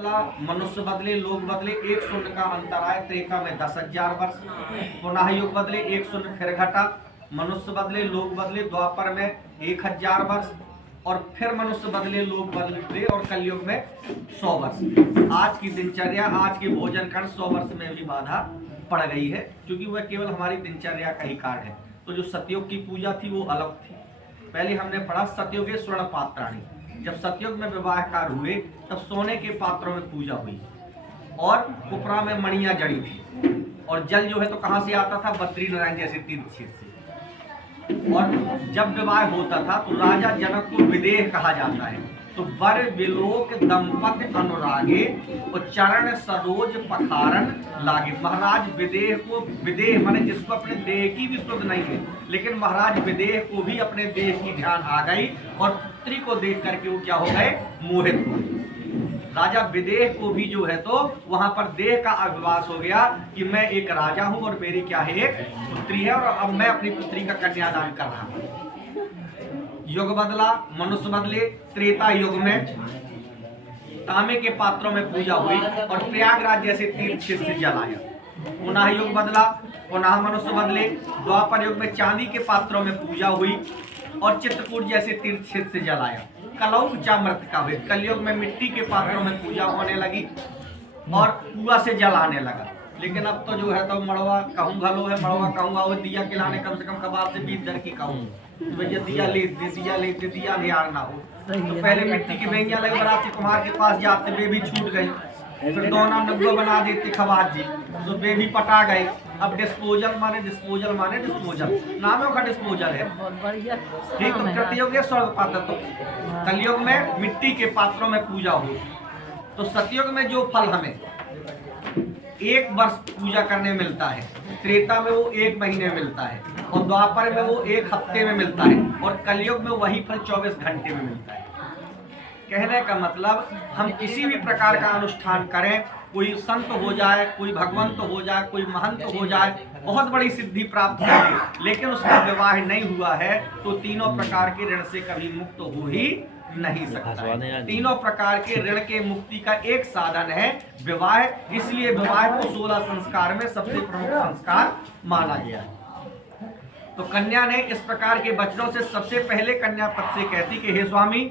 मनुष्य बदले, लोग बदले, एक शून्य का अंतर आए, त्रेता में 10,000 वर्ष। पुनः युग बदले, एक शून्य फिर घटा, मनुष्य बदले, लोग बदले, द्वापर में 1,000 वर्ष, और फिर मनुष्य बदले, लोग बदले, और कलयुग में 100 वर्ष। आज की दिनचर्या, आज के भोजन काल 100 वर्ष में भी बाधा पड़ गई है, क्योंकि वह केवल हमारी दिनचर्या का ही कार्य है। तो जो सतयुग की पूजा थी वो अलग थी। पहले हमने पढ़ा सतयुगे स्वर्ण पात्राणी, जब सतयुग में विवाह कार्य हुए तब सोने के पात्रों में पूजा हुई, और कुपरा में मणियां जड़ी थी, और जल जो है तो कहाँ से आता था, बद्री नारायण जैसे तीर्थ क्षेत्र से। और जब विवाह होता था तो राजा जनक को विदेह कहा जाता है। तो वर विलोक दंपति अनुरागे, चरण सरोज पखारन लागे। महाराज विदेह को, विदेह माने जिसको अपने देह की भी सुध नहीं है, लेकिन महाराज विदेह को भी अपने देह की ध्यान आ गई, और पुत्री को देख करके वो क्या हो गए, मोहित हो गए। राजा विदेह को भी जो है तो वहां पर देह का अभिवास हो गया कि मैं एक राजा हूं और मेरी क्या है, एक पुत्री है, और अब मैं अपनी पुत्री का कन्यादान कर रहा हूं। युग बदला, मनुष्य बदले, त्रेता युग में तांबे के पात्रों में पूजा हुई, और प्रयागराज जैसे तीर्थ क्षेत्र से जल आया। पुनः युग बदला, पुनः मनुष्य बदले, द्वापर युग में चांदी के पात्रों में पूजा हुई, और चित्रकूट जैसे तीर्थ क्षेत्र से जल आया। कलौक जामृत का भेद, कलयुग में मिट्टी के पात्रों में पूजा होने लगी, और कुआं से जल आने लगा। लेकिन अब तो जो है तो मड़वा कहूँ घलो है, मड़वा कहूँगा वो दिया खिलाने कम से कम कबाब से 20 दर की कहूँ, भैया दिया ले दे, दिया ले दे, दिया ध्यान ना हो। तो पहले मिट्टी की बेंगियां लगी, बराती कुम्हार के पास जाते, बेबी छूट गई, फिर दोना नब्बो बना देते खबाज जी, तो बेबी पटा गए। अब डिस्पोजल माने डिस्पोजल माने डिस्पोजल, नामों का डिस्पोजल है, ठीक। तो कृतयुग है स्वर्ग पात्र, तो कलयुग में मिट्टी के पात्रों में पूजा हो। तो सतयुग में जो फल हमें 1 वर्ष पूजा करने मिलता है, त्रेता में वो 1 महीने में मिलता है, और द्वापर में वो 1 हफ्ते में मिलता है, और कलयुग में वही फल 24 घंटे में मिलता है। कहने का मतलब हम किसी भी प्रकार का अनुष्ठान करें, कोई संत हो जाए, कोई भगवंत हो जाए, कोई महंत हो जाए, बहुत बड़ी सिद्धि प्राप्त करें, लेकिन उसका विवाह नहीं हुआ है तो तीनों प्रकार के ऋण से कभी मुक्त हो ही नहीं सकता है। तीनों प्रकार के ऋण के मुक्ति का एक साधन है विवाह, इसलिए विवाह को 16 संस्कार में सबसे प्रमुख संस्कार माना गया है। तो कन्या ने इस प्रकार के वचनों से सबसे पहले कन्या पद से कहती कि हे स्वामी,